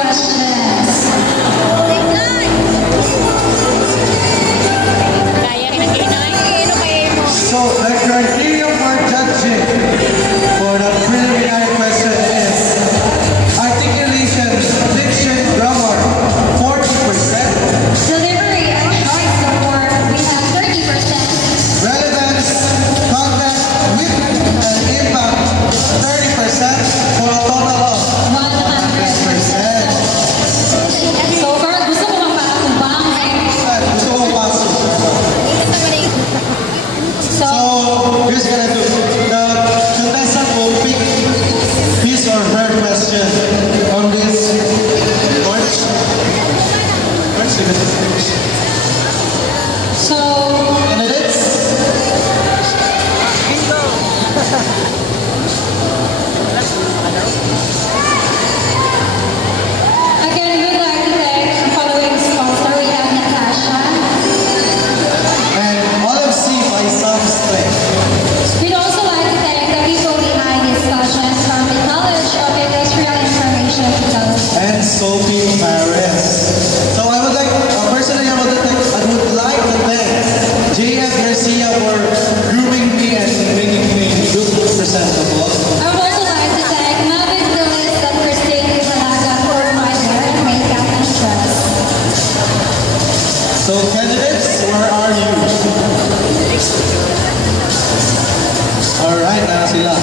questions. So the criteria for judging for the preliminary question is articulation, diction, grammar, 40%. Delivery and choice of word, we have 30%. Relevance, content, wit, and impact, 30% for a total of 100%. So, Carl, gusto mo magpapakubang gusto kong pasok. So, So, here's what I do. The contestant will pick his or her question on this torch. so, Candidates? again, we'd like to thank the following sponsor. We have Natasha. And OLFC by Sam Strength. We'd also like to thank the people behind this pageant from the College of Industrial Information Technology. And Sophie Paris. So I would like, personally I would like to thank JF Garcia for grooming me and making me look presentable. I would also like to thank Mavic Villas and Christine Ivanaga for my hair and makeup and dress. So candidates, where are you? Alright, na sila.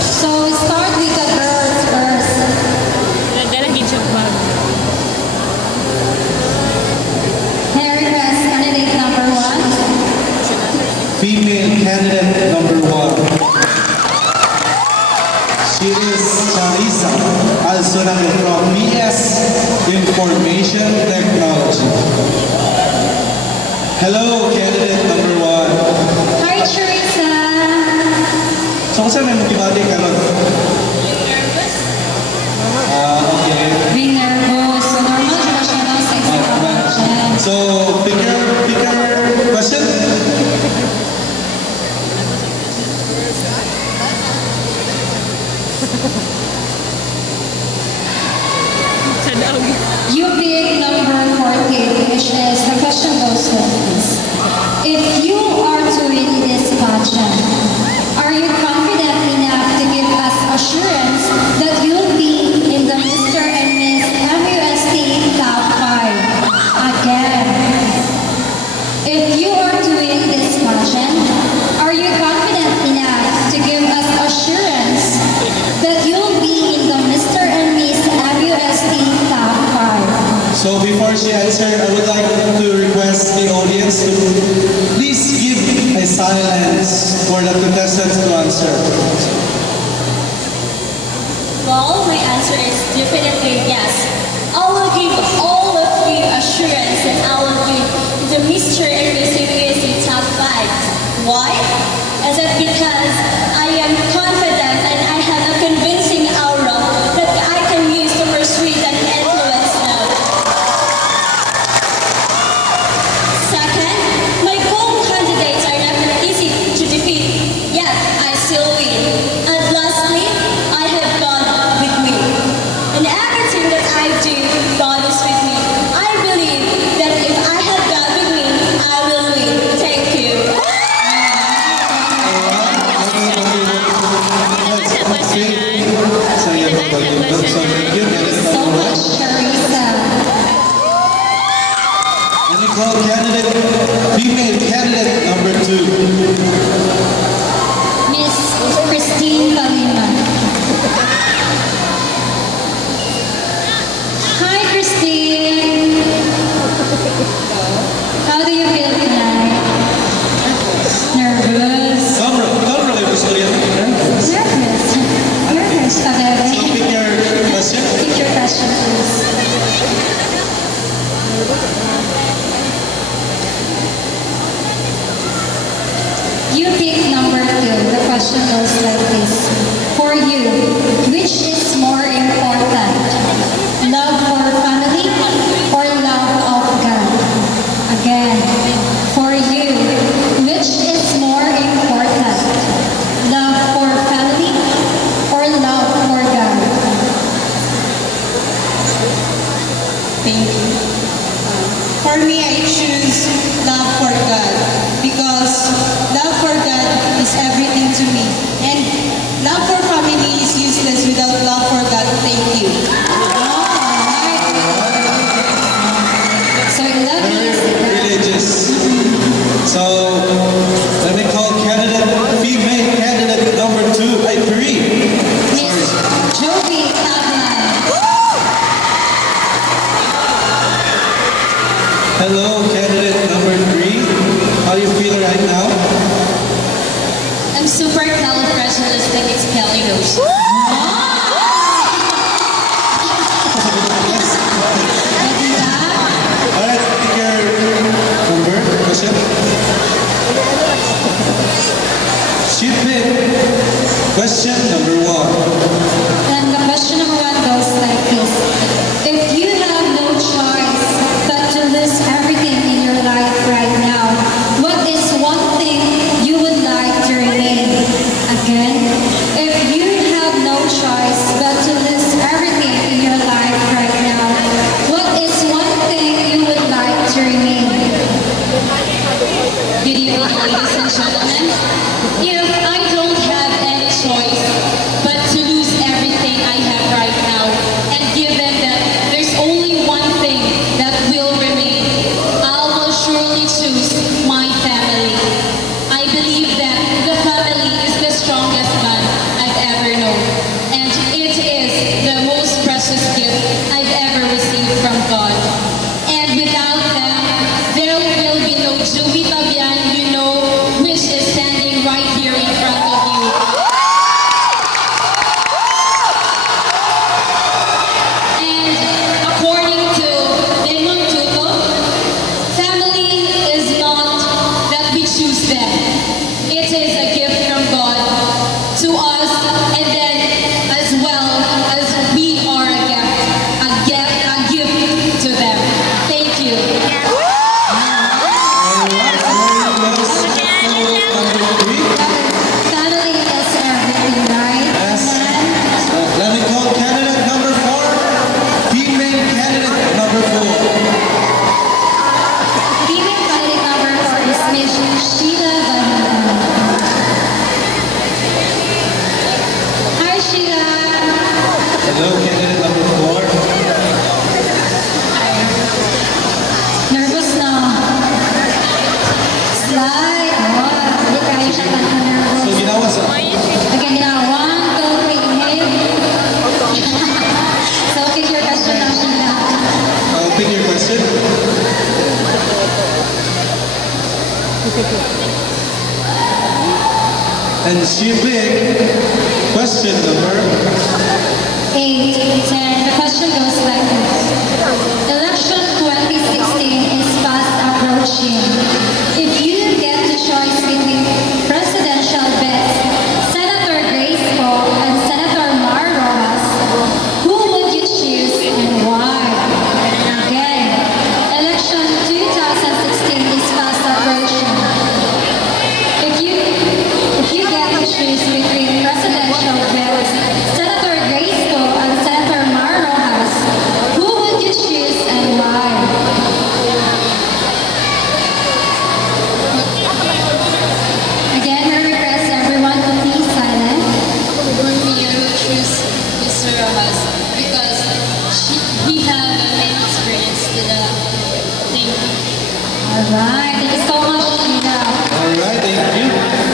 So we start with the girls first. Hair dress candidate number 1. Female candidate number 1. She is Charissa Alzonado from BS Information Technology. Hello, candidate number 1. Hi, Teresa. So, kung saan may motivate ka nun? Okay. Being nervous. So normal siya siya ng sexy pageant. So, pick your question. You pick number 14, which is the question goes like this. If you are to win this pageant, are you confident enough to give us assurance that you'll be in the Mr. and Miss MUST top 5? Again. If you are to win this pageant, are you confident enough to give us assurance that you'll be in the Mr. and Miss MUST top 5? So, before she answers, I would like to request the audience to please give a silence for the contestants to answer. Well, my answer is definitely yes. I will give all of you assurance that I will be the Mr. and Miss USC top 5. Why? Is it because I am confident and I have a convincing aura that I can use to persuade and influence them. Second, my co-candidates are not easy to defeat, yet I still win. And lastly, I have God with me. And everything that Thank you. For me, I choose love for God because love for God is everything to me. And love for family is useless without love for God. Thank you. So 11 years Very religious. So let me call female candidate number 3. Miss Jovi Tablan. Hello, candidate number 3. How do you feel right now? I'm super califragilisticexpialidocious. Alright, pick your number, question. She picked question number 1. And the question number 1 goes like this. If you have no choice but to lose everything in your life right now, what is one thing you would like to remain? Again, if you have no choice but to lose everything in your life right now, what is one thing you would like to remain? Good evening, ladies and gentlemen. If I don't have any choice but to lose everything I have right now, and given that there's only one thing that will remain, I will surely choose my family. I believe that the family is the strongest bond I've ever known, and it is the most precious gift I've ever received from God. And without them, there will be no Jovi Tabian, you know, which is standing right here in front of you. And according to Damon Tuto, family is not that we choose them. It is a gift from God to us, and then as well as we are a gift to them. Thank you. Family is everything, right? And Let me call candidate number 4. Female candidate number 4. female candidate number 4 is Miss Sheila Vanilla. Hi, Sheila. Hello, candidate number 4. Nervous na. Slide. Oh, hindi kayo siya nervous. So ginawa sa Again, now 1, 2, 3, inhale. So, pick your question now, Sheila. pick your question. And she picked question number 8. And the question goes like this. Election 2016 is fast approaching. If you get the choice between presidential bets, Senator Grace Poe and Senator Mar Rojas, who would you choose and why? Again, election 2016 is fast approaching. If you get to choose between presidential bets, Senator Grace Poe and Senator Mar Rojas, who would you choose and why? Again, we request everyone to be silent. For me, I will choose Mr. Rojas because he has many experience to the thing. Alright, thank you so much, Sheila. Alright, thank you.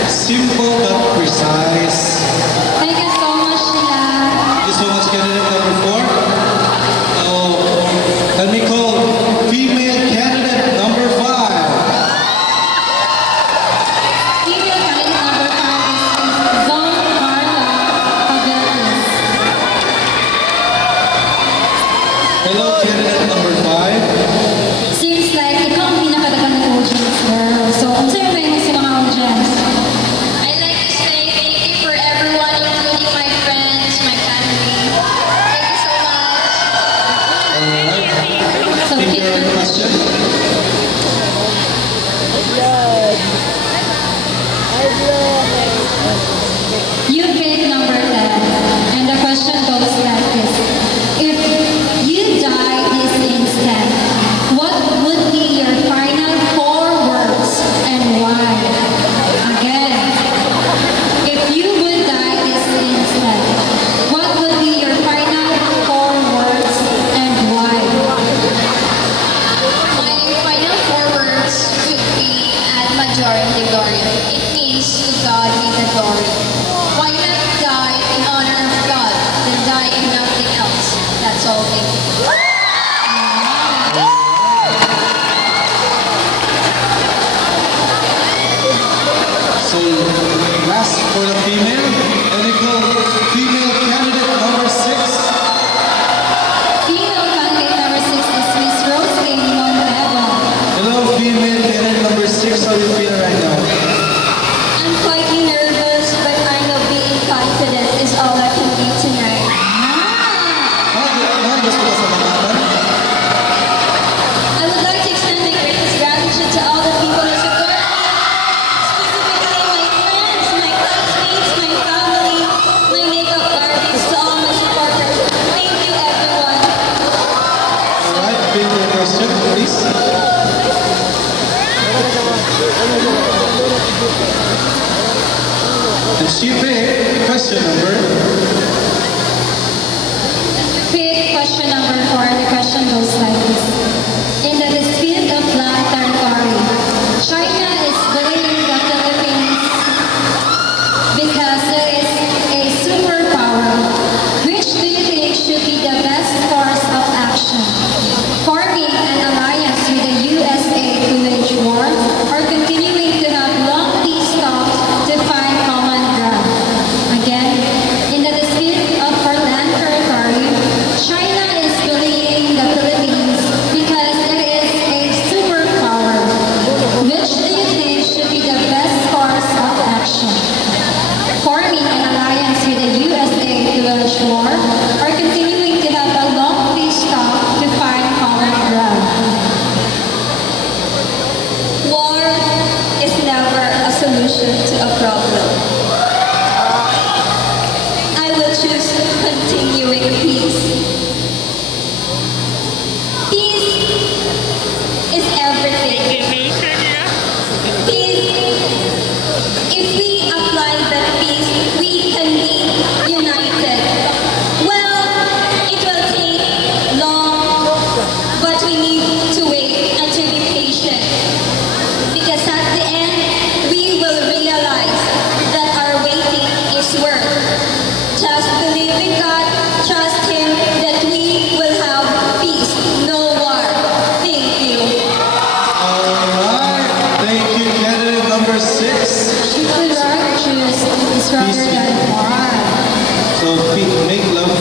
Simple but precise. Thank you so much, Sheila. Thank you so much, candidate number 4. Let me call female candidate number 5. Female candidate number 5 is Zone Carla Pavelis. Hello, candidate number 5. Seems like ikaw ang pinakadagan ng audience, girl. So, kung sa'yo ba yung sa mga audience? I'd like to say thank you for everyone, including my friends, my family. Thank you so much. Alright. So, Pick pick your your question. You pick number 10, and the question goes like this. If you die this instant, gusto pasalamatan? I would like to extend my greatest gratitude to all the people who support me, specifically my friends, my classmates, my family, my makeup artists, to all my supporters. Thank you, everyone. Alright, repeat your question, please. And she picked question number. Quick question number 4. The question goes like this. In the dispute of land territory, China is blaming the Philippines because it is a superpower. Which do you think should be the best course of action? Forming an alliance with the USA to wage war, or continuing to have long peace talks to find common ground? Again, in the dispute of our land territory, China is bullying the Philippines because it is a superpower. Which do you think should be the best course of action? Forming an alliance with the USA to wage war, or continuing to have a long peace talk to find common ground? War is never a solution to a problem. I will choose continuing peace. Peace is everything. Peace, if we apply that peace, we can be united. Well, it will take long, but we need to wait and to be patient. Because at the end, we will realize that our waiting is worth. Just believe in God, trust Him that we will have peace, no war. Thank you. Alright, thank you. Candidate number 6. She would rather choose peace rather Peace. than war. So make love